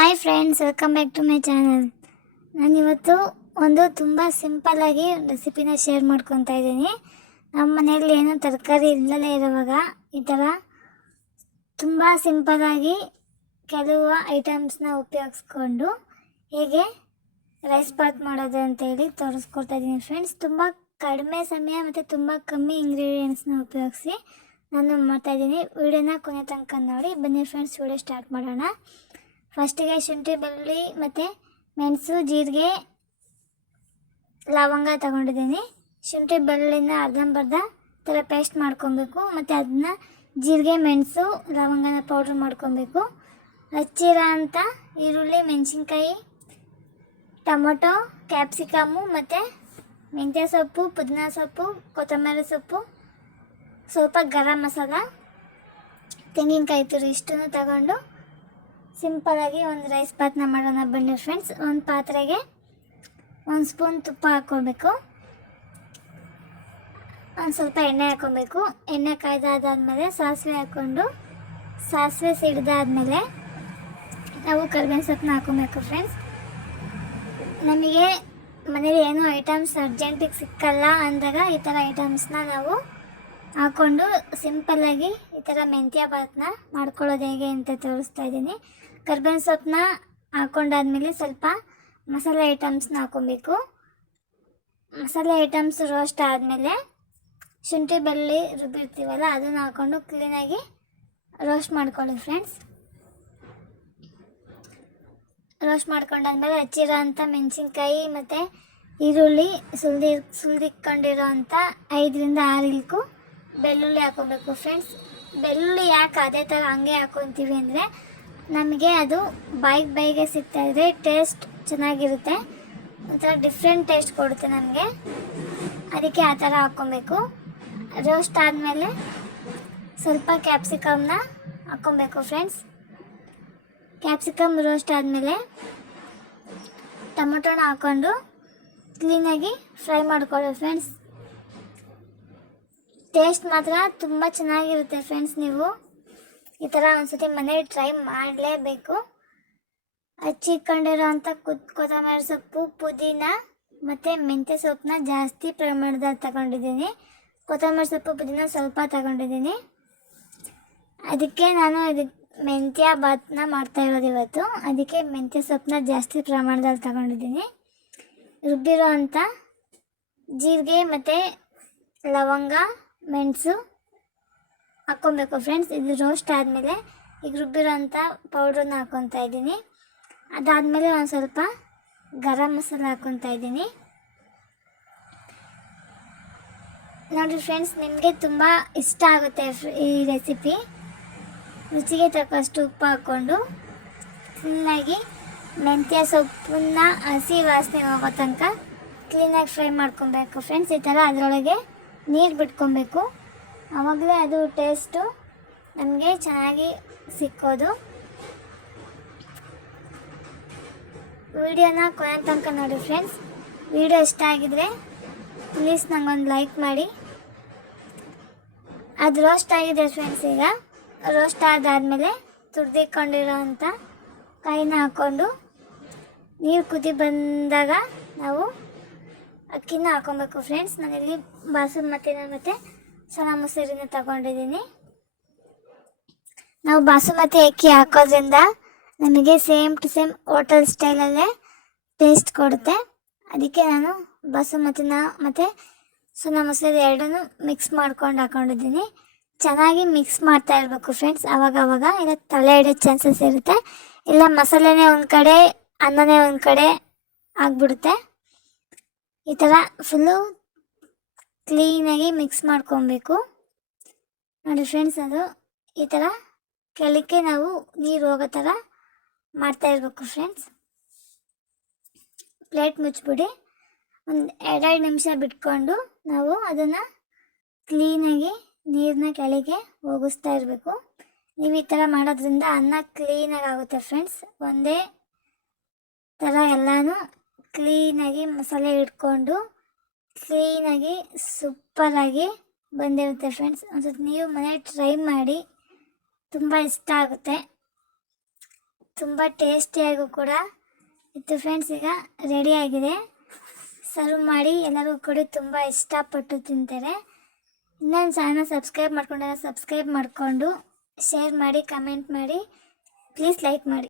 Hi friends welcome back to my channel ನಾನಿವತ್ತು ಒಂದು ತುಂಬ ಸಿಂಪಲ್ಲಾಗಿ ರೆಸಿಪಿನ ಶೇರ್ ಮಾಡ್ಕೊತಾ ಇದ್ದೀನಿ. ನಮ್ಮ ಮನೆಯಲ್ಲಿ ಏನೂ ತರಕಾರಿ ಇಲ್ಲದೇ ಇರುವಾಗ ಈ ಥರ ತುಂಬ ಸಿಂಪಲ್ಲಾಗಿ ಕೆಲವು ಐಟಮ್ಸ್ನ ಉಪಯೋಗಿಸ್ಕೊಂಡು ಹೇಗೆ ರೈಸ್ ಬಾತ್ ಮಾಡೋದು ಅಂತೇಳಿ ತೋರಿಸ್ಕೊಡ್ತಾ ಇದ್ದೀನಿ ಫ್ರೆಂಡ್ಸ್ ತುಂಬ ಕಡಿಮೆ ಸಮಯ ಮತ್ತು ತುಂಬ ಕಮ್ಮಿ ಇಂಗ್ರೀಡಿಯೆಂಟ್ಸ್ನ ಉಪಯೋಗಿಸಿ ನಾನು ಮಾಡ್ತಾಯಿದ್ದೀನಿ ವಿಡಿಯೋನ ಕೊನೆ ತನಕ ನೋಡಿ. ಬನ್ನಿ ಫ್ರೆಂಡ್ಸ್ ವಿಡಿಯೋ ಸ್ಟಾರ್ಟ್ ಮಾಡೋಣ. ಫಸ್ಟಿಗೆ ಶುಂಠಿ, ಬೆಳ್ಳುಳ್ಳಿ ಮತ್ತು ಮೆಣಸು, ಜೀರಿಗೆ, ಲವಂಗ ತಗೊಂಡಿದ್ದೀನಿ. ಶುಂಠಿ, ಬೆಳ್ಳುಳ್ಳಿನ ಅರ್ಧಂಬರ್ಧ ಥರ ಪೇಸ್ಟ್ ಮಾಡ್ಕೊಬೇಕು. ಮತ್ತು ಅದನ್ನ ಜೀರಿಗೆ, ಮೆಣಸು, ಲವಂಗನ ಪೌಡ್ರ್ ಮಾಡ್ಕೊಬೇಕು. ಹಚ್ಚಿರೋ ಅಂಥ ಈರುಳ್ಳಿ, ಮೆಣಸಿನ್ಕಾಯಿ, ಟೊಮೊಟೊ ಕ್ಯಾಪ್ಸಿಕಮ್ಮು ಮತ್ತು ಮೆಂತ್ಯ ಸೊಪ್ಪು, ಪುದೀನ ಸೊಪ್ಪು, ಕೊತ್ತಂಬರಿ ಸೊಪ್ಪು, ಸ್ವಲ್ಪ ಗರಂ ಮಸಾಲ, ತೆಂಗಿನಕಾಯಿ ತುರಿ ಇಷ್ಟನ್ನು ತಗೊಂಡು ಸಿಂಪಲಾಗಿ ಒಂದು ರೈಸ್ ಬಾತ್ನ ಮಾಡೋಣ ಬನ್ನಿ ಫ್ರೆಂಡ್ಸ್. ಒಂದು ಪಾತ್ರೆಗೆ ಒಂದು ಸ್ಪೂನ್ ತುಪ್ಪ ಹಾಕ್ಕೋಬೇಕು. ಒಂದು ಸ್ವಲ್ಪ ಎಣ್ಣೆ ಹಾಕ್ಕೊಬೇಕು. ಎಣ್ಣೆ ಕಾಯ್ದಾದ್ಮೇಲೆ ಸಾಸಿವೆ ಹಾಕ್ಕೊಂಡು ಸಾಸಿವೆ ಸಿಡ್ದಾದ್ಮೇಲೆ ನಾವು ಕರ್ಬೇವಿನ ಸೊಪ್ಪನ್ನ ಹಾಕ್ಕೊಬೇಕು ಫ್ರೆಂಡ್ಸ್. ನಮಗೆ ಮನೇಲಿ ಏನೋ ಐಟಮ್ಸ್ ಅರ್ಜೆಂಟಿಗೆ ಸಿಕ್ಕಲ್ಲ ಅಂದಾಗ ಈ ಥರ ಐಟಮ್ಸ್ನ ನಾವು ಹಾಕ್ಕೊಂಡು ಸಿಂಪಲ್ಲಾಗಿ ಈ ಥರ ಮೆಂತ್ಯ ಭಾತನ್ನ ಮಾಡ್ಕೊಳ್ಳೋದು ಹೇಗೆ ಅಂತ ತೋರಿಸ್ತಾ ಇದ್ದೀನಿ. ಕರ್ಬೇವಿನ ಸೊಪ್ಪನ್ನ ಹಾಕೊಂಡಾದ್ಮೇಲೆ ಸ್ವಲ್ಪ ಮಸಾಲೆ ಐಟಮ್ಸ್ನ ಹಾಕ್ಕೊಬೇಕು ಮಸಾಲೆ ಐಟಮ್ಸ್ ರೋಸ್ಟ್ ಆದಮೇಲೆ ಶುಂಠಿ ಬೆಳ್ಳಿ ರುಬ್ಬಿರ್ತೀವಲ್ಲ, ಅದನ್ನು ಹಾಕ್ಕೊಂಡು ಕ್ಲೀನಾಗಿ ರೋಸ್ಟ್ ಮಾಡ್ಕೊಳ್ಳಿ ಫ್ರೆಂಡ್ಸ್ ರೋಸ್ಟ್ ಮಾಡ್ಕೊಂಡಾದ್ಮೇಲೆ ಹಚ್ಚಿರೋ ಅಂಥ ಮೆಣಸಿನ್ಕಾಯಿ ಮತ್ತು ಈರುಳ್ಳಿ ಸುಲ್ದಿ ಸುಲ್ದಿಕ್ಕೊಂಡಿರೋ ಅಂಥ ಐದರಿಂದ ಆರು ಇಲ್ಕು ಬೆಳ್ಳುಳ್ಳಿ ಹಾಕ್ಕೊಬೇಕು ಫ್ರೆಂಡ್ಸ್ ಬೆಳ್ಳುಳ್ಳಿ ಯಾಕೆ ಅದೇ ಥರ ಹಂಗೆ ಹಾಕ್ಕೊತೀವಿ ಅಂದರೆ ನಮಗೆ ಅದು ಬಾಯಿಗೆ ಬಾಯಿಗೆ ಸಿಗ್ತಾ ಇದೆ. ಟೇಸ್ಟ್ ಚೆನ್ನಾಗಿರುತ್ತೆ. ಒಂಥರ ಡಿಫ್ರೆಂಟ್ ಟೇಸ್ಟ್ ಕೊಡುತ್ತೆ ನಮಗೆ. ಅದಕ್ಕೆ ಆ ಥರ ಹಾಕ್ಕೊಬೇಕು. ರೋಸ್ಟ್ ಆದಮೇಲೆ ಸ್ವಲ್ಪ ಕ್ಯಾಪ್ಸಿಕಮ್ನ ಹಾಕ್ಕೊಬೇಕು ಫ್ರೆಂಡ್ಸ್ ಕ್ಯಾಪ್ಸಿಕಮ್ ರೋಸ್ಟ್ ಆದಮೇಲೆ ಟೊಮೊಟೊನ ಹಾಕ್ಕೊಂಡು ಕ್ಲೀನಾಗಿ ಫ್ರೈ ಮಾಡ್ಕೊಳ್ಳಿ ಫ್ರೆಂಡ್ಸ್ ಟೇಸ್ಟ್ ಮಾತ್ರ ತುಂಬ ಚೆನ್ನಾಗಿರುತ್ತೆ ಫ್ರೆಂಡ್ಸ್ ನೀವು. ಈ ಥರ ಒಂದ್ಸತಿ ಮನೇಲಿ ಟ್ರೈ ಮಾಡಲೇಬೇಕು. ಹಚ್ಚಿಕೊಂಡಿರೋ ಅಂಥ ಕುದ್ ಕೊತ್ತಂಬರಿ ಸೊಪ್ಪು, ಪುದೀನ ಮತ್ತು ಮೆಂತ್ಯ ಸೊಪ್ಪನ್ನ ಜಾಸ್ತಿ ಪ್ರಮಾಣದಲ್ಲಿ ತಗೊಂಡಿದ್ದೀನಿ. ಕೊತ್ತಂಬರಿ ಸೊಪ್ಪು, ಪುದೀನ ಸ್ವಲ್ಪ ತಗೊಂಡಿದ್ದೀನಿ. ಅದಕ್ಕೆ ನಾನು ಇದಕ್ಕೆ ಮೆಂತ್ಯ ಭಾತ್ನ ಮಾಡ್ತಾ ಇರೋದು ಇವತ್ತು. ಅದಕ್ಕೆ ಮೆಂತ್ಯ ಸೊಪ್ಪನ್ನ ಜಾಸ್ತಿ ಪ್ರಮಾಣದಲ್ಲಿ ತಗೊಂಡಿದ್ದೀನಿ. ರುಬ್ಬಿರೋ ಅಂಥ ಜೀರಿಗೆ ಮತ್ತು ಲವಂಗ, ಮೆಣಸು ಹಾಕ್ಕೊಬೇಕು ಫ್ರೆಂಡ್ಸ್ ಇದು ರೋಸ್ಟ್ ಆದಮೇಲೆ ಈಗ ರುಬ್ಬಿರೋಂಥ ಪೌಡ್ರನ್ನ ಹಾಕ್ಕೊತಾ ಇದ್ದೀನಿ. ಅದಾದಮೇಲೆ ಒಂದು ಸ್ವಲ್ಪ ಗರಂ ಮಸಾಲ ಹಾಕ್ಕೊತಾ ಇದ್ದೀನಿ. ನೋಡಿ ಫ್ರೆಂಡ್ಸ್ ನಿಮಗೆ ತುಂಬ ಇಷ್ಟ ಆಗುತ್ತೆ ಈ ರೆಸಿಪಿ ರುಚಿಗೆ ತಕ್ಕಷ್ಟು ಉಪ್ಪು ಹಾಕ್ಕೊಂಡು ಕ್ಲೀನಾಗಿ ಮೆಂತ್ಯ ಸೊಪ್ಪನ್ನ ಹಸಿ ವಾಸನೆ ಹೋಗೋ ತನಕ ಕ್ಲೀನಾಗಿ ಫ್ರೈ ಮಾಡ್ಕೊಬೇಕು ಫ್ರೆಂಡ್ಸ್ ಈ ಥರ ಅದರೊಳಗೆ ನೀರು ಬಿಟ್ಕೊಬೇಕು. ಆವಾಗಲೇ ಅದು ಟೇಸ್ಟು ನಮಗೆ ಚೆನ್ನಾಗಿ ಸಿಕ್ಕೋದು. ವಿಡಿಯೋನ ಕೊನೆ ತನಕ ನೋಡಿ ಫ್ರೆಂಡ್ಸ್. ವಿಡಿಯೋ ಇಷ್ಟ ಆಗಿದ್ರೆ ಪ್ಲೀಸ್ ನಂಗೊಂದು ಲೈಕ್ ಮಾಡಿ. ಅದು ರೋಸ್ಟ್ ಆಗಿದೆ ಫ್ರೆಂಡ್ಸ್ ಈಗ. ರೋಸ್ಟ್ ಆದಾದಮೇಲೆ ತುರ್ದಿಕೊಂಡಿರೋ ಅಂಥ ಕಾಯಿನ ಹಾಕ್ಕೊಂಡು ನೀರು ಕುದಿ ಬಂದಾಗ ನಾವು ಅಕ್ಕಿನ ಹಾಕೊಬೇಕು ಫ್ರೆಂಡ್ಸ್. ನಾನಿಲ್ಲಿ ಬಾಸುಮತಿನ ಮತ್ತು ಸೋನಾ ಮೊಸರಿನ ತಗೊಂಡಿದ್ದೀನಿ. ನಾವು ಬಾಸುಮತಿ ಅಕ್ಕಿ ಹಾಕೋದ್ರಿಂದ ನಮಗೆ ಸೇಮ್ ಟು ಸೇಮ್ ಹೋಟೆಲ್ ಸ್ಟೈಲಲ್ಲೇ ಟೇಸ್ಟ್ ಕೊಡುತ್ತೆ. ಅದಕ್ಕೆ ನಾನು ಬಾಸುಮತಿನ ಮತ್ತು ಸೋನಾ ಮೊಸರು ಎರಡನ್ನೂ ಮಿಕ್ಸ್ ಮಾಡ್ಕೊಂಡು ಹಾಕೊಂಡಿದ್ದೀನಿ. ಚೆನ್ನಾಗಿ ಮಿಕ್ಸ್ ಮಾಡ್ತಾ ಇರಬೇಕು ಫ್ರೆಂಡ್ಸ್ ಆವಾಗ ಆವಾಗ ಇಲ್ಲ, ತಲೆ ಹಿಡಿಯೋ ಚಾನ್ಸಸ್ ಇರುತ್ತೆ. ಇಲ್ಲ, ಮಸಾಲೆನೇ ಒಂದು ಕಡೆ, ಅನ್ನನೇ ಒಂದು ಕಡೆ ಆಗಿಬಿಡುತ್ತೆ. ಈ ಥರ ಫುಲ್ಲು ಕ್ಲೀನಾಗಿ ಮಿಕ್ಸ್ ಮಾಡ್ಕೊಬೇಕು. ನೋಡಿ ಫ್ರೆಂಡ್ಸ್ ಅದು, ಈ ಥರ ಕೆಳಕ್ಕೆ ನಾವು ನೀರು ಹೋಗೋ ಥರ ಮಾಡ್ತಾ ಇರಬೇಕು ಫ್ರೆಂಡ್ಸ್ ಪ್ಲೇಟ್ ಮುಚ್ಚಿಬಿಡಿ. ಒಂದು ಎರಡೆರಡು ನಿಮಿಷ ಬಿಟ್ಕೊಂಡು ನಾವು ಅದನ್ನು ಕ್ಲೀನಾಗಿ ನೀರನ್ನ ಕೆಳಗೆ ಹೋಗಿಸ್ತಾ ಇರಬೇಕು. ನೀವು ಈ ಥರ ಮಾಡೋದ್ರಿಂದ ಅನ್ನ ಕ್ಲೀನಾಗಿ ಆಗುತ್ತೆ ಫ್ರೆಂಡ್ಸ್ ಒಂದೇ ಥರ ಎಲ್ಲನೂ ಕ್ಲೀನಾಗಿ ಮಸಾಲೆ ಇಟ್ಕೊಂಡು ಕ್ಲೀನಾಗಿ ಸೂಪರಾಗಿ ಬಂದಿರುತ್ತೆ ಫ್ರೆಂಡ್ಸ್. ಒಂದು ನೀವು ಮನೆ ಟ್ರೈ ಮಾಡಿ, ತುಂಬ ಇಷ್ಟ ಆಗುತ್ತೆ. ತುಂಬ ಟೇಸ್ಟಿಯಾಗೂ ಕೂಡ. ಇತ್ತು ಫ್ರೆಂಡ್ಸ್ ಈಗ ರೆಡಿಯಾಗಿದೆ ಸರ್ವ್ ಮಾಡಿ ಎಲ್ಲರಿಗೂ ಕೂಡ, ತುಂಬ ಇಷ್ಟಪಟ್ಟು ತಿಂತಾರೆ. ಇನ್ನೊಂದು ಚಾನಲ್ ಸಬ್ಸ್ಕ್ರೈಬ್ ಮಾಡ್ಕೊಂಡಾಗ ಸಬ್ಸ್ಕ್ರೈಬ್ ಮಾಡಿಕೊಂಡು, ಶೇರ್ ಮಾಡಿ, ಕಮೆಂಟ್ ಮಾಡಿ, ಪ್ಲೀಸ್ ಲೈಕ್ ಮಾಡಿ.